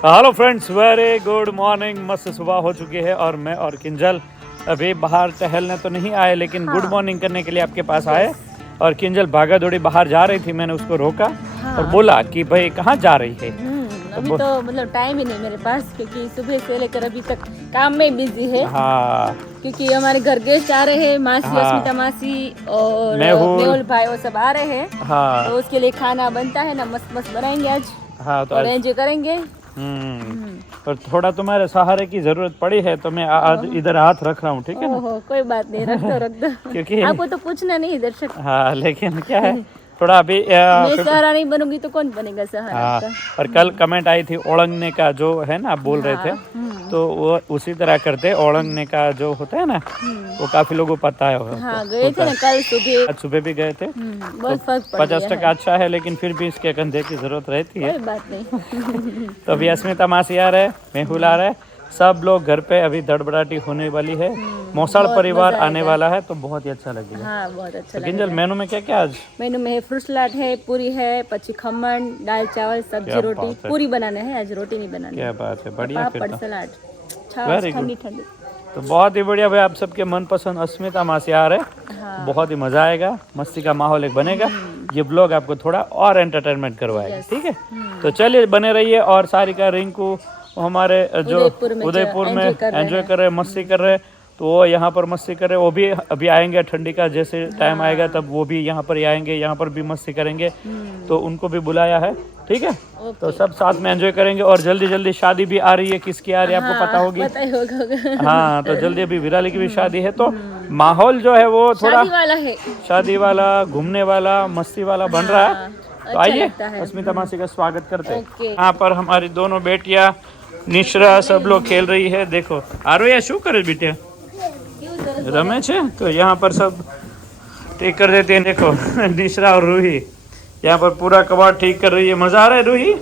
Hello friends, very good morning. मस्त सुबह हो चुकी है और मैं और किंजल अभी बाहर टहलने तो नहीं आए, लेकिन गुड मॉर्निंग करने के लिए आपके पास आए। और किंजल भागा दौड़ी बाहर जा रही थी, मैंने उसको रोका और बोला कि भाई कहाँ जा रही है। अभी तो मतलब टाइम ही नहीं मेरे पास, क्योंकि सुबह से लेकर अभी तक काम में बिजी है। हाँ, क्योंकि हमारे घर गेस्ट आ रहे हैं, मासी अस्मिता मासी और मेहुल भाई, वो सब आ रहे हैं। हाँ, तो उसके लिए खाना बनता है ना, मस्त मस्त बनाएंगे आज। हाँ, तो और एंजॉय करेंगे। और थोड़ा तुम्हारे सहारे की जरूरत पड़ी है तो मैं आज इधर हाथ रख रहा हूँ, ठीक है ना? कोई बात नहीं, रख दो क्योंकि आपको तो पूछना नहीं दर्शक। हाँ, लेकिन क्या है थोड़ा अभी मैं सहारा नहीं बनूंगी तो कौन बनेगा सहारा आपका? और कल कमेंट आई थी ओढ़ंगने का, जो है ना बोल रहे थे, तो वो उसी तरह करते। ओढ़ंगने का जो होता है ना, वो काफी लोगों को पता है। गए थे ना कल सुबह, आज सुबह भी गए थे। बहुत फर्क पड़ 50% अच्छा है, लेकिन फिर भी इसके कंधे की जरूरत रहती है। कोई बात नहीं। तो अभी अस्मिता मासी आ रहे, मेहुल आ रहे, सब लोग घर पे अभी धड़बड़ाटी होने वाली है। मौसाड़ परिवार आने वाला है तो बहुत ही अच्छा लगेगा। हाँ, बहुत अच्छा लगेगा। किंजल, मेनू में क्या क्या आज? मेनू में है फ्रूट सलाद है, पूरी है, पची खमन, दाल चावल, सब्जी रोटी। पूरी बनाने है आज, रोटी नहीं बनानी। क्या बात है, बढ़िया। पापड़ सलाद, छाछ ठंडी ठंडी। तो बहुत ही बढ़िया भाई, आप सबके मनपसंद अस्मिता मासी आ रहे। बहुत ही मजा आएगा, मस्ती का माहौल एक बनेगा। ये ब्लॉग आपको थोड़ा और एंटरटेनमेंट करवाएगा, ठीक है? तो चलिए बने रहिए। और सारिका, रिंकू हमारे जो उदयपुर में एंजॉय कर रहे, मस्ती कर रहे, तो वो यहाँ पर मस्ती कर रहे। वो भी अभी आएंगे, ठंडी का जैसे टाइम आएगा तब वो भी यहाँ पर ही आएंगे, यहाँ पर भी मस्ती करेंगे। तो उनको भी बुलाया है, ठीक है? तो सब साथ में एंजॉय करेंगे। और जल्दी जल्दी शादी भी आ रही है, किसकी आ रही है आपको पता होगी। हाँ, तो जल्दी अभी विराली की भी शादी है। तो माहौल जो है वो थोड़ा शादी वाला, घूमने वाला, मस्ती वाला बन रहा है। तो आइए अस्मिता मासी का स्वागत करते हैं। यहाँ पर हमारी दोनों बेटियां निश्रा सब लोग खेल रही है। देखो आरोया शू करे बेटे, रमे छे। तो यहाँ पर सब ठीक कर देते हैं। देखो निश्रा और रूही यहाँ पर पूरा कबाड़ ठीक कर रही है। मजा आ रहा है रूही?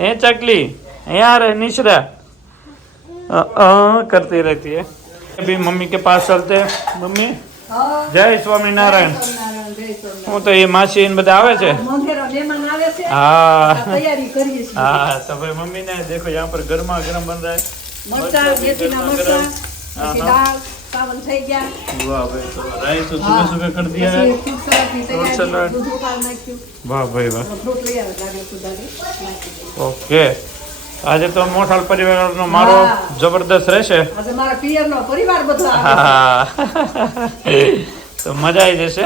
है चकली यहाँ रहे, निश्रा करती रहती है। अभी मम्मी के पास चलते हैं। मम्मी जय स्वामीनारायण। હું તો એ માસી ને બધા આવે છે। हाँ, तो भाई मम्मी ने देखो यहाँ पर गर्मा गर्म बन रहा है। वाह भाई, तो राइस तो सुबह सुबह कर दिया है। फ्रूट सलाद, वाह भाई वाह। ओके, આજે તો મોઠાળ પરિવારનો મારો જબરદસ્ત રહેશે। મારા પિયરનો પરિવાર બધો तो मजा आई जैसे।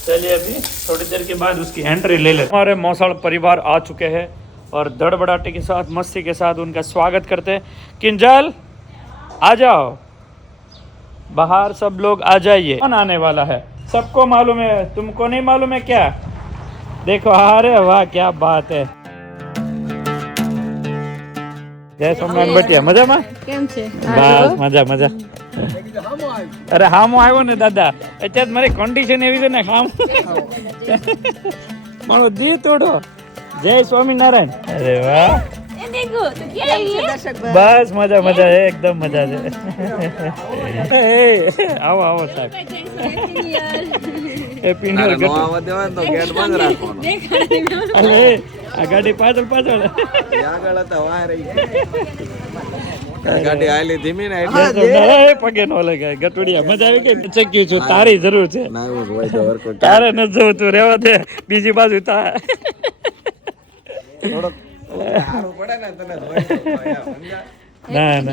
चलिए अभी थोड़ी देर के बाद उसकी एंट्री ले लेते। हमारे मौसाड़ परिवार आ चुके हैं और धड़बड़ाटे के साथ, मस्ती के साथ उनका स्वागत करते हैं। किंजल आ जाओ, बाहर सब लोग आ जाइए। कौन आने वाला है सबको मालूम है, तुमको नहीं मालूम है क्या? देखो, अरे वाह क्या बात है। जय सोमनाथ बटिया, मजा में? बस मजा मजा। अरे हामो આવ્યો ને દાદા, અત્યારે મારી કન્ડિશન એવી છે ને હામ મારો દી તોડો। જય સ્વામિનારાયણ। અરે વાહ, બસ મજા મજા છે, एकदम મજા છે। આવો આવો સાહેબ, હેપી ન્યુ યર। આવા દેવા તો ગેટ બંધ રાખવાનો। અરે આ ગાડી પાછળ પાછળ આગળ હતા વાહ રહી ગાડી આલી ધીમી ને એટલે પગે નો લગાય ગટુડિયા। મજા આવી ગઈ? ચક્યું છું, તારી જરૂર છે। તારે ન જવું, તું રહેવા દે, બીજી બાજુ તા થોડો સારું પડે ને તને ના ના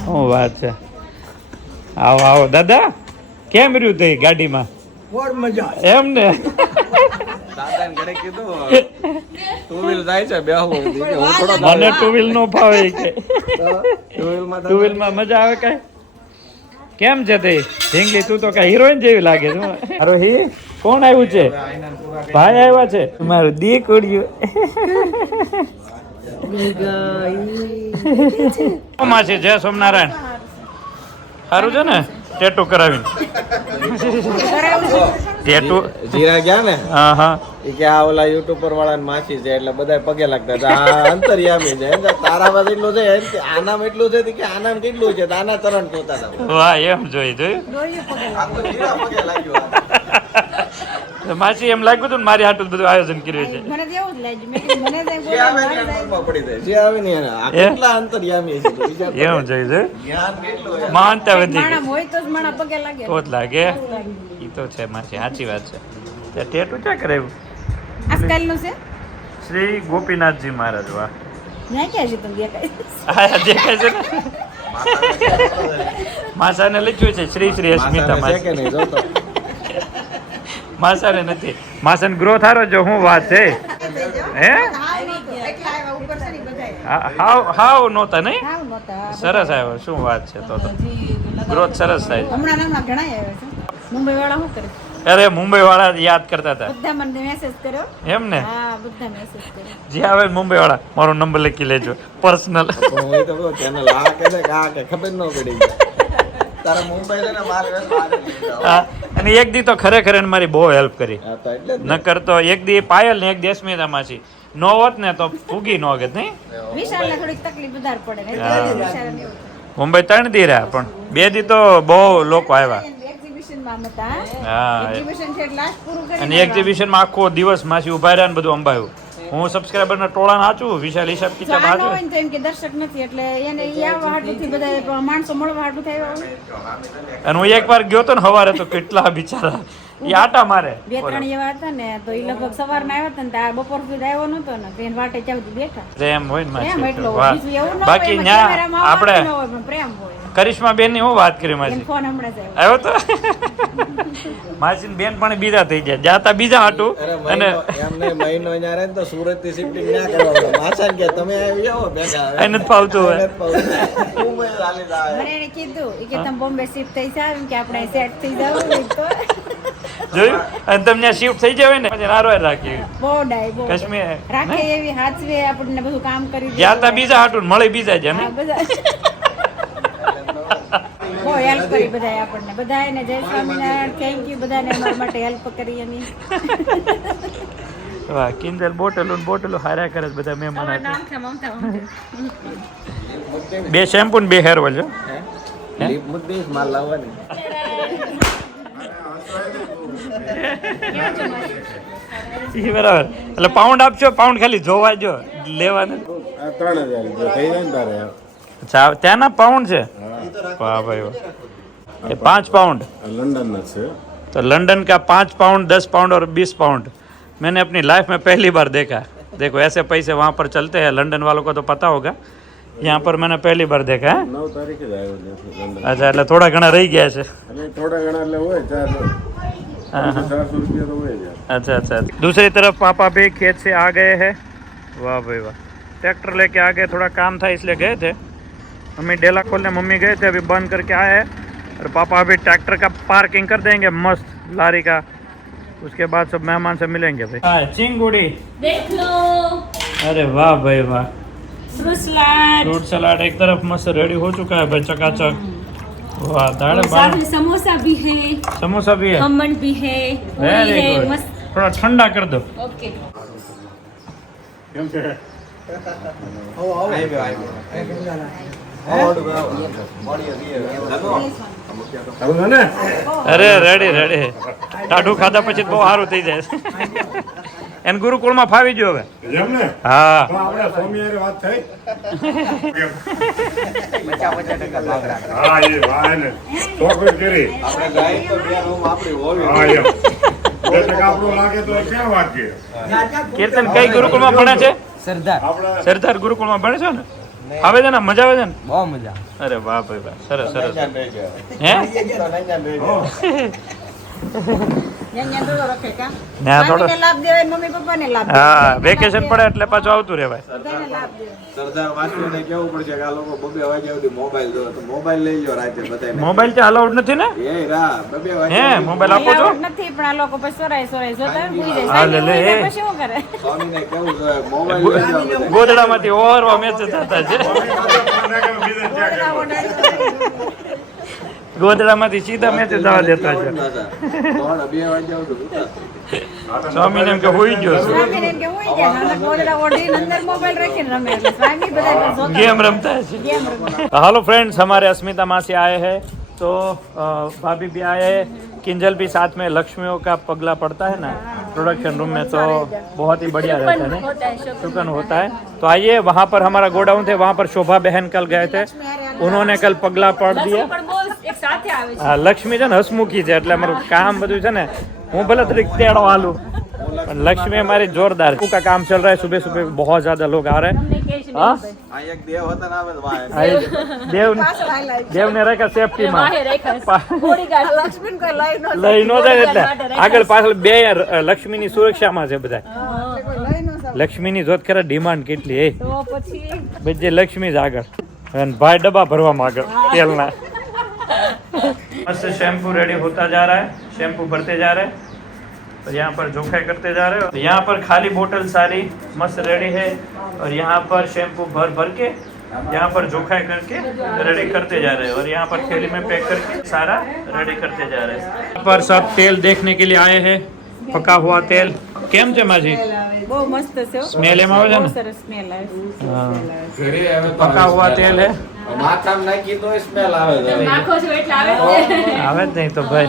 શું વાત છે। આવો આવો દાદા, કેમ રહ્યું તે ગાડીમાં? બહુ મજા એમ ને? દાદાને ઘરે કીધું ટુ વ્હીલ જાય છે બેહવું, હું થોડો મને ટુ વ્હીલ નો ફાવે કે ટુ વ્હીલ માં મજા આવે કઈ? કેમ છે તે ઢીંગલી? તું તો કઈ હિરોઈન જેવી લાગે છે। આરોહી કોણ આવ્યું છે? ભાઈ આવ્યા છે મારું દી કુડિયું। માસી જય સોમનારાયણ, સારું છે ને? ટેટુ કરાવી ટેટુ જીરા ગયા ને? હા હા, એ કે આ ઓલા યુટ્યુબર વાળા માસી છે એટલે બધા પગે લાગતા હતા। આ અંતર્યામી છે, તારામાં એટલું છે, આનામાં એટલું છે કે આનામાં કેટલું છે, આના ચરણ જોતા હતા। વાહ, એમ જોઈ જોયું। માસી એમ લાગ્યું હતું ને મારી હાટું જ બધું આયોજન કર્યું છે. મને તો એવું જ લાગ્યું મેં કીધું મને તો એમ જે આવે ને એના મનમાં પડી જાય. જે આવે ને એને. આ કેટલા અંતર્યામી છે તો વિચાર કરો. એવું જોઈ છે જ્ઞાન કેટલું છે. માનતા વધી માણસ ગઈ હોય તો જ માણસ પગે લાગે તો જ લાગે. એ તો છે માસી, સાચી વાત છે. તે ટેટુ ક્યાં કરાવ્યું? આજકાલનું છે શ્રી ગોપીનાથજી મહારાજ. વાહ, મેં ક્યાં છે તમે દેખાય આ દેખાય છે ને. માસાને લખ્યું છે શ્રી શ્રી અસ્મિતા માસાને છે કે માસી. નહીં જોતો. માસાને નથી. માસાને ગ્રોથ હારો જો હું વાત છે હે. હાવ નહોતા નહીં, સરસ આવ્યો. શું વાત છે તો ગ્રોથ સરસ થાય છે. હમણાં ઘણા આવ્યા છે મુંબઈ વાળા શું કરે અરે મુંબઈ વાળા યાદ કરતા હતા બધા મને મેસેજ કર્યો એમ ને. હા બધા મેસેજ કર્યો જે આવે મુંબઈ વાળા મારો નંબર લખી લેજો પર્સનલ. પણ હું તો કહું ચેનલ આ કે છે કે આ કે ખબર ન પડી. તારા મુંબઈ છે ને મારે અને એક દી તો ખરેખર એને મારી બહુ હેલ્પ કરી. હા તો એટલે જ ન કરતો એક દી પાયલ ને એક દી અસ્મિતા માસી નો હોત ને તો ફૂગી ન ગત નહીં. વિશાલને થોડીક તકલીફ વધારે પડે ને હા. વિશાલને એવું મુંબઈ 3 દી રહ્યા પણ 2 દી તો બહુ લોકો આવ્યા. એક્ઝિબિશનમાં હતા હા એક્ઝિબિશન છે લાસ્ટ પૂરું કરી અને એક્ઝિબિશનમાં આખો દિવસ માસી ઉભા રહ્યા ને બધું અંબાયું. હું સબસ્ક્રાઈબરના ટોળા નાચું, વિશાલ હિસાબ કિતાબ ચાનો હાચું. હોય ને તો એમ કે દર્શક નથી એટલે એને ઈ આવવા હાટુથી બધા માણસો મળવા હાટું થયા હોય અને હું એકવાર ગયો તો ને સવારે તો કેટલા બિચારા એ આટા મારે. બે ત્રણ એવા હતા ને તો ઈ લગભગ સવારના આવ્યા હતા ને ત્યાં બપોર સુધી આવ્યો નતો ને તો એને વાટે ચાલતી બેઠા પ્રેમ હોય ને પ્રેમ માસી એટલો તો. હોય વાહ. બીજું એવું ન હોય બાકી એમાં ન્યા કેમેરામાં આપણે આવવાનું ન હોય પણ પ્રેમ હોય કરિશ્મા બેન ની હું વાત કરી એને માસી. ફોન હમણાં જ આવ્યો આવ્યો તો માસી બેન પણ બીજા થઈ જાય જાતા બીજા હાટું. અરે અને એમને મહિનો અહીંયા રહે ને તો સુરત થી શિફ્ટિંગ ના કરવા પડે. માસાને કે તમે આવી જાઓ ભેગા. એને જ ફાવતું હોય. એને જ પાવતું. મુંબઈ ચાલી જાય. મને એને કીધું ઈ કે તમે બોમ્બે શિફ્ટ થઈ જાવ એમ કે આપણે સેટ થઈ જાવ તો જોયું અને તમને શિફ્ટ થઈ જાય ને પછી નારો રાખી બહુ ડાય બહુ કાશ્મીર રાખે એવી હાથવે આપણને બધું કામ કરી દે જાતા બીજા હાટું ને મળી બીજા છે ને. હા, બધા બહુ હેલ્પ કરી બધાએ આપણને બધાને જય સ્વામિનારાયણ થેન્ક યુ બધાને અમારા માટે હેલ્પ કરી એની વાહ કિંજલ બોટલો હાર્યા કરે છે બધા મહેમાન હાટું. 2 શેમ્પુ ને 2 હેર ઓઇલ છે. લીપ મુદ્દે માલ લાવવાની. ઈ બરાબર. એટલે પાઉન્ડ આપશો, પાઉન્ડ ખાલી જોવા જો લેવાના. 3000 થઈ જાય ને તારે અચ્છા ત્યાંના પાઉન્ડ છે. વાહ ભાઈ વાહ. ये 5 पाउंड लंदन में से तो लंदन का 5 पाउंड 10 पाउंड और 20 पाउंड मैंने अपनी लाइफ में पहली बार देखा. देखो ऐसे पैसे वहाँ पर चलते हैं. लंदन वालों को तो पता होगा, यहाँ पर मैंने पहली बार देखा है. 9 તારીખે જ આવ્યો છે લંડન. अच्छा એટલે થોડા ઘણા રહી ગયા છે. અને થોડા ઘણા એટલે હોય 400 રૂપિયા તો હોય જ. अच्छा अच्छा. दूसरी तरफ पापा भी खेत से आ गए हैं. वाह भाई वाह. ट्रैक्टर लेके आ गए, थोड़ा काम था इसलिए गए थे. मम्मी डेला खोलने मम्मी गए थे, अभी बंद करके आए हैं और पापा अभी ट्रैक्टर का पार्किंग कर देंगे मस्त लारी का. उसके बाद सब मेहमान से मिलेंगे भाई. हाँ चिंगुड़ी देख लो अरे वाह भाई वाह. फ्रूट सलाद फ्रूट सलाद एक तरफ मस्त रेडी हो चुका है भाई चकाचक. वाह दाढ़ साथ में समोसा भी है समोसा भी है. खमन भी है पूरी वेरी है गुड. मस्त थोड़ा ठंडा कर दो. ओके કેમ છે? સારું છે ને? અરે રેડી રેડી. ટાઢું ખાધા પછી બહુ સારું થઈ જાય. એને ગુરુકુળમાં ફાવી ગયો હવે. એમ ને? હા તો આપણે સ્વામી હારે વાત થઈ? હા, એ વાહ ને. ચોકલેટ કરી. આપણે ગાય તો બે રૂમ આપણી હોવી. હા, એમ. 2% આપણું લાગે તો ક્યાં વાત છે? કીર્તન કઈ ગુરુકુળમાં ભણે છે? આપણે સરદાર ગુરુકુળમાં ભણે છે ને? આવે છે ને મજા આવે છે ને? બહુ મજા. અરે વાહ ભાઈ વાહ સરસ સરસ. નંજાન રહી ગયા. હે નંજાન રહી ગયા. ન્યા થોડો રખે કા ના થોડો સ્વામીને લાભ દેવાય ને મમ્મી પપ્પાને લાભ દેવાય. હા વેકેશન પડે એટલે પાછું આવતું રહેવાય. બધાને લાભ દેવાય. સરદાર વાસીઓને કેવું પડશે કે આ લોકો બબે વાગ્યા સુધી મોબાઈલ જોવે તો મોબાઈલ લઈ લો રાતે બધાને. મોબાઈલ ત્યાં અલાઉડ નથી ને? એ રા બબે હે વાગ્યા સુધી મોબાઈલ આપો છો? Allowed નથી પણ આ લોકો પછી સોરાય જોતા હોય ને ભૂલી જાય. હા, લે, લે, સાંજે એ. પછી શું કરે સ્વામીને કેવું જોઈએ મોબાઈલ લઈ જાઓ બધા. ગોદડામાંથી ઓવરવા મેચ થતા છે. બીજે ક્યાં કરવું? ગોદડામાંથી સીધા મેચ જવા દેતા છે. મોડા 2 વાગ્યા સુધી ઉઠા. સ્વામીને એમ કે હોઈ ગયો છું. સ્વામીને એમ કે હોય ગયા અંદર ગોદડા ઓઢીને અંદર મોબાઈલ રાખીને રમે એટલે સ્વામી બધા જોતા गेम रमता है. ગેમ રમે. हेलो फ्रेंड्स, हमारे अस्मिता माँ से आए हैं तो भाभी भी आए हैं किंजल भी साथ में लक्ष्मियों का पगला पड़ता है ना प्रोडक्शन रूम में, तो बहुत ही बढ़िया रहता है होता है शुभ शुकन होता है। तो आइए, वहाँ पर हमारा गोडाउन थे, वहाँ पर शोभा बहन कल गए थे, उन्होंने कल पगला पड़ दिया। પણ બહુ એક સાથે આવે છે હા, લક્ષ્મી છે ને હસમુખી છે, એટલે અમારું કામ બધું છે ને, હું ભલે થોડીક તેડો હાલું, पर लक्ष्मी हमारी जोरदार का काम चल रहा है। सुबह सुबह बहुत ज्यादा लोग आ रहे हैं। તમને કહે છે हाँ? મેહુલભાઈ. આ એક દેવ હતા ને આવે તો વાહ દેવ ને રેખા સેફટી માં વાહે રેખા થોડી ગાડી લક્ષ્મી કોઈ લઈ નો જાય, એટલે આગળ પાછળ બે લક્ષ્મીની સુરક્ષામાં છે બધા। લક્ષ્મીની જોત કરે ડિમાન્ડ કેટલી એ તો પછી બધી લક્ષ્મી જ આગળ અને ભાઈ ડબ્બા ભરવામાં આગળ તેલના। मस्त शैम्पू रेडी होता जा रहा है, शैम्पू भरते जा रहे हैं और यहाँ पर जोखाई करते जा रहे हैं। यहाँ पर खाली बोतल सारी मस्त रेडी है और यहाँ पर शैम्पू भर भर के यहाँ पर जोखाई करके रेडी करते जा रहे हैं और यहाँ पर थैली में पैक करके सारा रेडी करते जा रहे हैं। यहाँ पर सब तेल देखने के लिए आए हैं, पका हुआ तेल। કેમ છે માજી? બહુ મસ્ત છે સ્મેલ એમ આવે છે ને? સરસ સ્મેલ આવે હા, ઘરે આવે તો પકા હુઆ તેલ હે, માથામાં નાખી તો સ્મેલ આવે છે નાખો છો એટલે આવે જ ને. આવે જ નહીં તો ભાઈ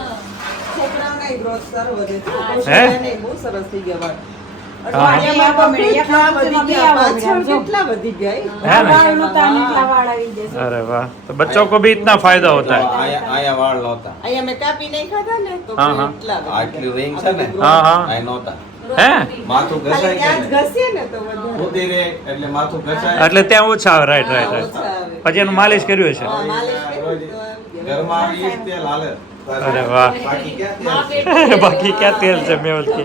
હે अरे वाह, तो बच्चों को भी इतना फायदा होता है। આયા વાળ નહોતા हाँ हाँ આટલી રિંગ છે ને हाँ हाँ આ નહોતા હે, માથું ઘસાય કે ઉધી રે એટલે માથું ઘસાય એટલે ત્યાં ઓછા આવે। રાઈટ રાઈટ રાઈટ, પછી એનું માલિશ કર્યું છે। ઘરમાં ઈ જ તેલ હાલે અરે વાહ, બાકી ક્યાં તેલ બાકી क्या तेल છે મેવલ की।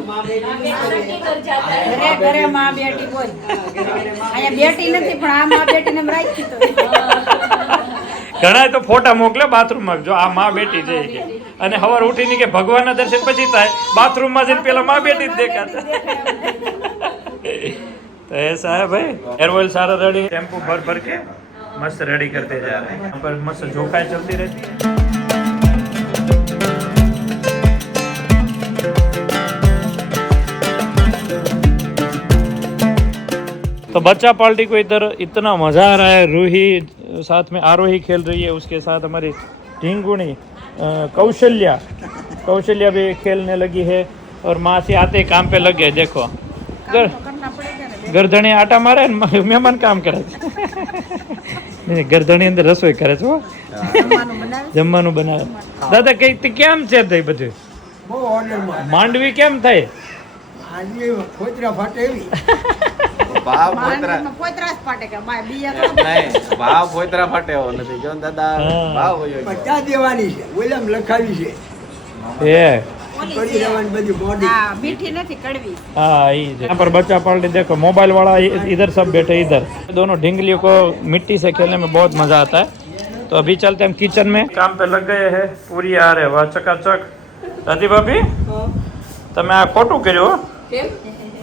ઘરે ઘરે માં બેટી બોલ અહીંયા બેટી નથી પણ આ માં બેટીને એમ રાખી તો ઘણા તો ફોટા મોકલે બાથરૂમમાં, જો આ માં બેટી છે કે, અને સવાર ઉઠીને કે ભગવાનના દર્શન પછી થાય, બાથરૂમમાં જઈને પેલા માં બેટી જ દેખાતા। तो ऐसा है भाई, हेयर ऑयल सारा रेडी, शैम्पू भर भर के मस्त रेडी करते जा रहे हैं। यहाँ पर मस्त जोखाई चलती रहती है। तो बच्चा पार्टी को इधर इतना मजा आ रहा है। रूही साथ में आरोही खेल रही है, उसके साथ हमारी ढींगुणी कौशल्या भी खेलने लगी है और माँ से आते काम पे लग गए। देखो ગરધણી આટા મારે ને મહેમાન કામ કરે છે। ગરધણી અંદર રસોઈ કરે છે, જમવાનું બનાવે। દાદા કઈ કેમ છે થઈ બધું? માંડવી કેમ થઈ? ભાવ પોતરા પોતરા જ પાટે કે માં બીયા નહીં, ભાવ પોતરા ફાટે એવો નથી જો ને દાદા, હા. ભાવ હોય પચાસ દેવાની છે ઓલામ લખાવી છે એ કરી દેવાની બધી બોડી હા મીઠી નથી કડવી हाँ ये यहाँ पर बच्चा पार्टी देखो, मोबाइल वाला इधर सब बैठे इधर। दोनों ढिंगलियों को मिट्टी से खेलने में बहुत मजा आता है। तो अभी चलते हम किचन में, काम पे लग गए हैं। पूरी आ रहे वाह चकाचक। दादी भाभी તમે આ ખોટું કર્યું હો,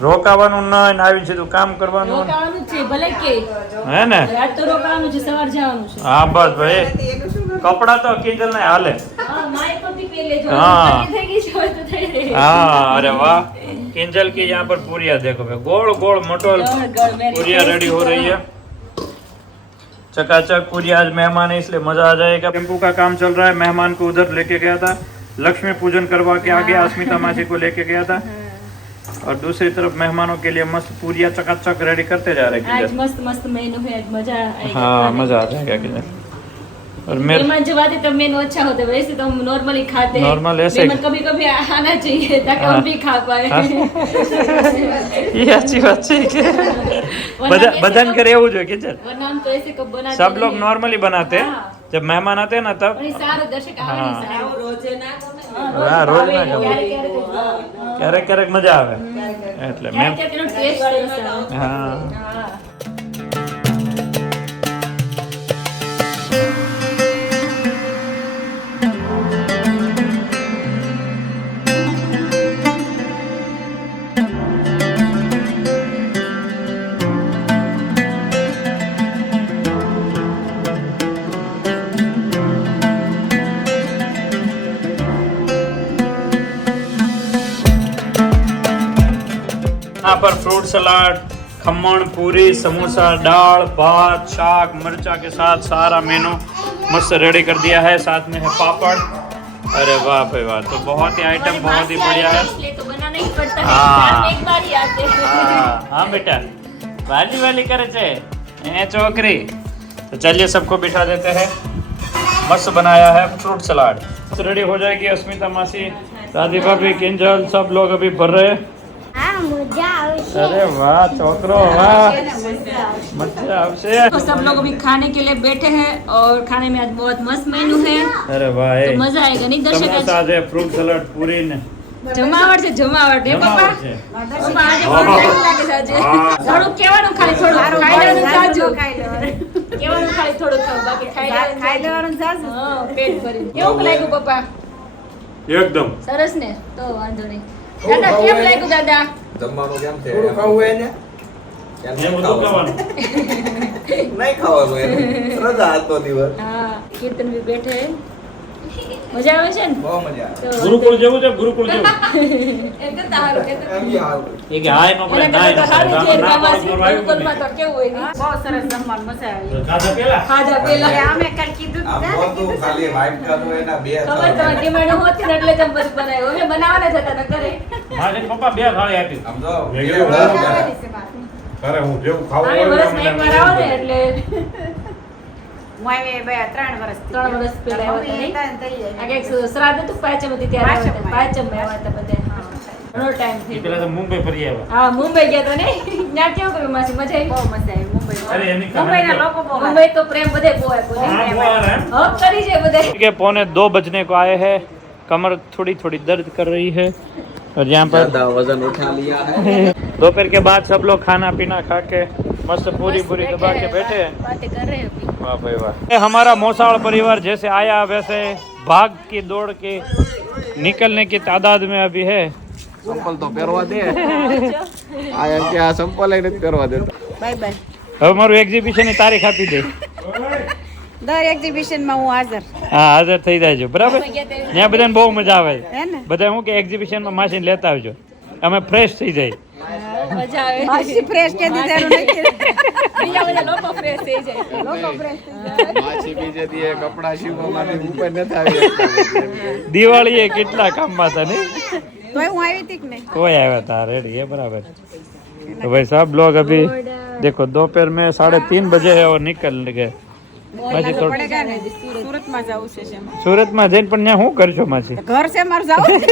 રોકાવાનું નહીં, આવી સીધું કામ કરવાનું રોકાવાનું જ છે ભલે કે હે ને? રાત તો રોકાવાનું છે સવાર જવાનું છે હા બસ ભાઈ, કપડા તો કિંજલ ને હાલે। હા માય પરથી પહેરી લેજો हाँ। થઈ ગઈ છે હવે તો થઈ રહી हाँ अरे वाह, किंजल की यहाँ पर पूरिया देखो भाई, गोल गोल मोटोल पूरिया रेडी हो रही है। चकाचक पूरिया। आज मेहमान है इसलिए मजा आ जाएगा। टेम्पू का काम चल रहा है, मेहमान को उधर लेके गया था, लक्ष्मी पूजन करवा के आगे अस्मिता मासी को लेके गया था और दूसरी तरफ मेहमानों के लिए मस्त पूरिया चकाचक रेडी करते जा रहे हैं आज किंजल। मस्त मस्त मेनू है, आज मजा आएगा हाँ खाने मजा आ जाएगा किंजल। और मेरे मेहमान जब आते तब मेनू अच्छा होता है, वैसे तो हम नॉर्मली खाते हैं। Normal ऐसे मेहमान कभी कभी आना चाहिए ताकि हम भी खा पाए ये अच्छी बात है कि बदन करे એવું જોઈએ किंजल। वरना हम तो ऐसे कब बनाते सब लोग नहीं। नॉर्मली बनाते हैं, हाँ। जब मेहमान आते हैं ना तब। પણ એ સારું દર્શક આવે हाँ। ને સારું. હા, રોજ ના આવે, ગમે. ક્યારેક ક્યારેક જ. ક્યારેક ક્યારેક મજા આવે એટલે મેમ ક્યારેક ક્યારેક એનો ટેસ્ટ સરસ આવે. હા હા. यहाँ पर फ्रूट सलाद, खम्मण, पूरी, समोसा, दाल, भात, शाक, मिर्चा के साथ सारा मेनू मस्त रेडी कर दिया है। साथ में है पापड़ अरे वाह भाई वाह, तो बहुत ही आइटम बहुत ही बढ़िया है। इसलिए तो बनाना ही पड़ता है, हाँ। साल में एक बार ही आते हैं। हाँ बेटा, वाली वाली करे छे ए चौकरी। तो चलिए सबको बिठा देते हैं। मस्त बनाया है फ्रूट सलाद। रेडी हो जाएगी अस्मिता मासी, दादी भाभी, किंजल, सब लोग अभी भर रहे हैं। अरे वाह छोकरो वाह, मजा आवशे। तो सब लोग अभी खाने के लिए बैठे हैं और खाने में आज बहुत मस्त मेनू है, अरे वाह, तो मजा आएगा नहीं दर्शक? समोसा છે, ફ્રૂટ સલાડ, પૂરી ને જમાવટ છે, જમાવટ હે પપ્પા? છે। પપ્પા આજે બહુ ટાઈમ લાગે છે આજે. થોડું કહેવાનું ખાલી, થોડું ખાઈ લેવાનું જાજુ. કહેવાનું ખાલી થોડું ખાવ, બાકી ખાઈ લેવાનું જાજુ. હા, પેટ ભરીને. કેવું લાગ્યું પપ્પા? એકદમ સરસ ને? તો વાંધો નહીં. દાદા કેમ લાગ્યું દાદા? જમવાનું કેમ છે? થોડું ખાવું હોય ને કેમ એ નહીં બધું ખાવાનું? ખાવાનું। નહીં ખાવાનું એનું. શ્રદ્ધા હતો દિવસ. હા, કીર્તન બી બેઠે. મજા આવે છે ને? બહુ મજા આવે. તો ગુરુકુળ જેવું છે, ગુરુકુળ જેવું। એમ તો સારું, એમ તો એમ બી સારું. એ કે હાય નો પડે, એના નાય કરતાં નો સારું પડે, છે, ના ગામમાં પડે, આવ્યું ગુરુકુળમાં તો કેવું હોય ને? બહુ સરસ જમવાનું મજા આવી. ખાધા પેલા ખાધા પેલા અમે કાલ કીધું આમ નહોતું, ખાલી white color એના બે ખબર તમારી ડિમાન્ડ હોતી ને એટલે જ અમે બધું બનાવ્યું. અમે બનાવવાના જ હતા ને ઘરે. મારે પપ્પા બે થાળી આપી। આમ જો વેગળું બે બનાવવાનું. ભાગ અરે હું જેવું ખાવું અમે હોય વર્ષમાં એક વાર આવો ને એટલે હું આવી 3 વર્ષથી 3 વર્ષ પહેલા આવ્યા હતા નહીં? આ કંઈક શ્રાદ્ધ હતું, પાંચમ હતી ત્યારે આવ્યા હતા. પાંચમ આવ્યા હતા બધા. ઘણો ટાઈમ થઈ એ પેલા ગયો. તો મુંબઈ ફરી આવ્યા। હા, મુંબઈ ગયા હતા ને? ત્યાં કેવું કર્યું માસી? મજા આવી? બહુ મજા આવી મુંબઈ. અરે એની મુંબઈના લોકો બહુ મુંબઈ તો પ્રેમ બધે બહુ આપ્યો हाँ, ને? वो आ रहा है। હક કરી છે બધે. के 1:45 बजने को आए हैं। कमर थोड़ी थोड़ी दर्द कर रही है और यहाँ पर ज्यादा वजन उठा लिया है। दोपहर के बाद सब लोग खाना पीना खा के मस्त पूरी पूरी दबा के बैठे हैं। बातें कर रहे हैं अभी. वाह भाई वाह। ये हमारा मोसाड़ परिवार जैसे आया वैसे भाग की दौड़ के निकलने की तादाद में अभी है। સંપલ તો પહેરવા દે આ એમ કે આ સંપલ એ નથી પહેરવા દેતા। Bye bye. હવે મારું એક્ઝિબિશન ની તારીખ આપી દે। દર એક્ઝિબિશનમાં હું હાજર. હા હાજર થઈ જાય બરાબર। ત્યાં બધાને બહુ મજા આવે હે ને? બધા શું કે એક્ઝિબિશનમાં માસીને લેતા આવજો, અમે ફ્રેશ થઈ જાય। મજા આવે. હાસી ફ્રેશ કે દીધારું નથી. બીજા બધા લોકો ફ્રેશ થઈ જાય. લોકો ફ્રેશ થઈ જાય. માછી બીજે દી એ કપડા સીવવા માટે ઉપર નથી આવી દિવાળી એ કેટલા કામમાં હતા ને, તોય હું આવી હતી કે નહીં? कोई आया था रेडी है बराबर। तो भाई साहब लोग अभी देखो दोपहर में 3:30 बजे है और निकल गए। मासी तो પડેગા ને સુરતમાં જવું છે શેમ. सूरत में जैन पर न्या हूँ करशो मासी? ઘર છે મારું જાવું છે.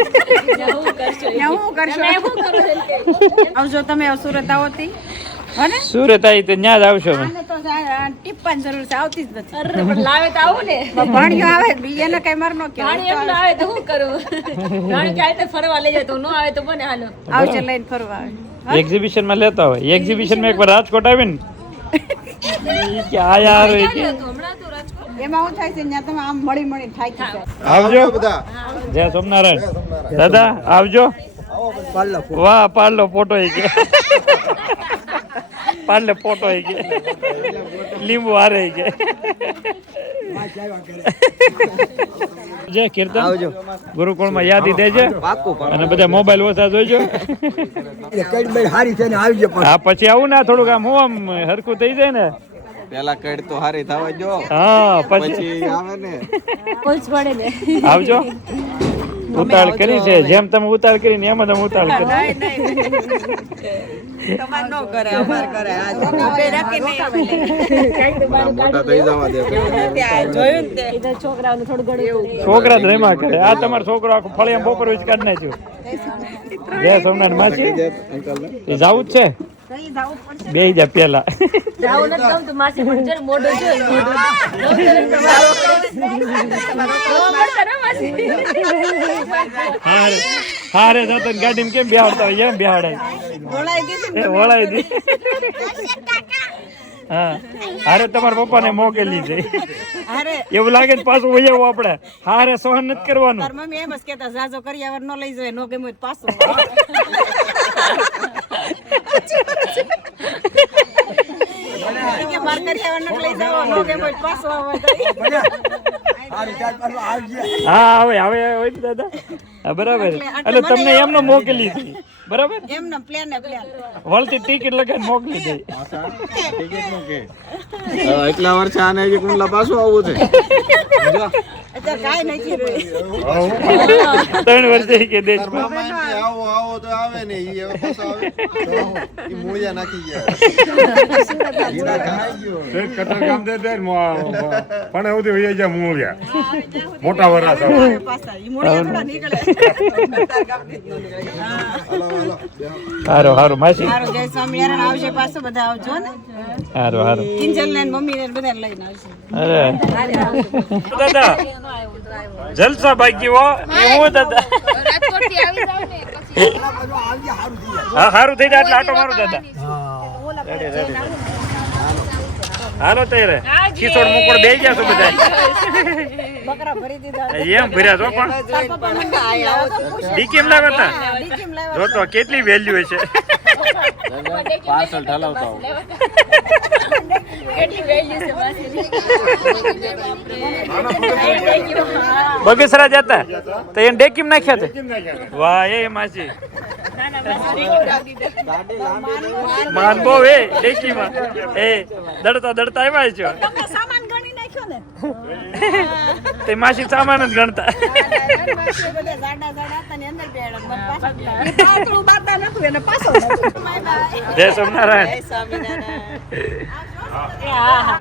હું કરશો? ત્યાં હું કરશો? તમે શું કરો છો? આવજો તમે સુરત આવો તી. હને? सूरत आई तो न्या જ આવશો मैं। આને તો ટીપવાની જરૂર છે, આવતી જ નથી. અરે પણ લાવે તો આવું ને. ભણ્યો આવે બીજાને કઈ માર નો પાણી કહેવાય. એમનું આવે તો શું કરું? પાણી ક્યાંય તો ફરવા લઈ જાય તો ન આવે તો બને હાલો. આવજે લઈને ફરવા આવે. एग्जीबिशन में लेता हो, एग्जीबिशन में एक बार राजकोट आवे ने ये क्या यार ये ક્યાં ગયો તો? હમણાં તો રાજકોટ. એમાં હું થાય છે ત્યાં તમે આમ મળી મળી થાકી જાય. આવજો જય સોમનારાયણ દાદા આવજો। વાહ પાડલો ફોટો એ કે પાડલે ફોટો એ કે લીંબુ હારે એ કે જય કીર્તન આવજો। ગુરુકુળમાં યાદી દેજે પાકું પાકું। અને બધા મોબાઈલ ઓછા જોઈજો। કઈ ભાઈ હારી છે ને આવજો પણ હા પછી આવું ના થોડુંક આમ હું આમ હરખું થઈ જાય ને। પેલા કડ તો હારી થવા જો હા પછી પછી આવે ને પુલ્સ પડે ને. આવજો। ઉતાળ કરી છે જેમ તમે ઉતાળ કરીને એમ જ અમે ઉતાળ કરી। તમાર નો કરે અમાર કરે આજ ઉભે રાખીને મોટા થઈ જવા દે જોયું ને તે. એ તો છોકરાઓને થોડું ઘણું છોકરા જ રેમા કરે। આ તમારો છોકરો આખો ફળિયામાં બપોર વેચ કાઢ નાખ્યો। જય સોમનાથ માસી અંકલ એ જાવું જ છે કઈ જાવું પડશે. બે જા પેલા જાવું નથી ગમતું માસી પણ જરા મોઢું જોઈ મોઢું. હારે હારે જતો ગાડીમાં કેમ બેહાડતા હોય એમ બેહાડાય બોલાઈ દીધી એ વળાઈ દી। હા હારે તમારા પપ્પાને મોકલી છે અરે એવું લાગે છે પાછું વહી આવું આપણે હારે સહન નથી કરવાનું। તાર મમ્મી એમ જ કહેતા જાજો કરિયાવર નો લઈ જાય નો ગમે તો પાછું કે માર કરિયાવર નો લઈ જાવ નો ગમે તો પાછું આવે તો હારી ચાલ પાછું આવજે હા હવે હવે હોય ને દાદા હા બરાબર એટલે તમને એમનો મોકલી હતી બરાબર એમને પ્લેન ને પ્લેન વળતી ટિકિટ લગાવીને મોકલી દે. ટિકિટનું કે હવે એટલા વર્ષે આને હજી કુંડલા પાછું આવવું છે અત્યારે કાંઈ નથી રહ્યું 3 વર્ષે કે દેશ મામા એમ કે આવો આવો તો આવે ને ઈ હવે પાછો આવે ઈ મોયા નાખી ગયા હીરા ખાઈ ગયો તે કટરગામ દે દે પણ એવું તો વહી જા મૂવ્યા મોટા વરાસ આવે. પાછા ઈ મોઢે થોડા નીકળે હારું હારું માસી સારું જય સ્વામિનારાયણ આવશે પાછું બધા આવજો ને હારું હારું કિંજલ ને મમ્મી ને બધા લઈને આવશે અરે દાદા જલસા બાકી હો એ હું દાદા હા હારું થઈ જાય એટલે આટો મારું દાદા હાલો તૈયાર ખીસોડ મુકોડ બે ગયા છો બધા બકરા ભરી દીધા એમ ભર્યા છો પણ ડી કેમ લાવ્યા હતા જો તો કેટલી વેલ્યુ હશે પાર્સલ ઠલાવતા આવું કેટલી વેલ્યુ છે માસીની. બગસરા જતા તો એને ડેકીમ નાખ્યા હતા વાહ એ માસી માનબો એ ડેકીમાં એ દડતા દડતા આવ્યા છો તમે સામાન ગણી નાખ્યો ને તે માસી સામાન જ ગણતા બધા જાડા જાડા હતા ને અંદર બેડા પાછળ પાતળું બાતા નતું એને પાછો જય સ્વામિનારાયણ સ્વામિનારાયણ હા હા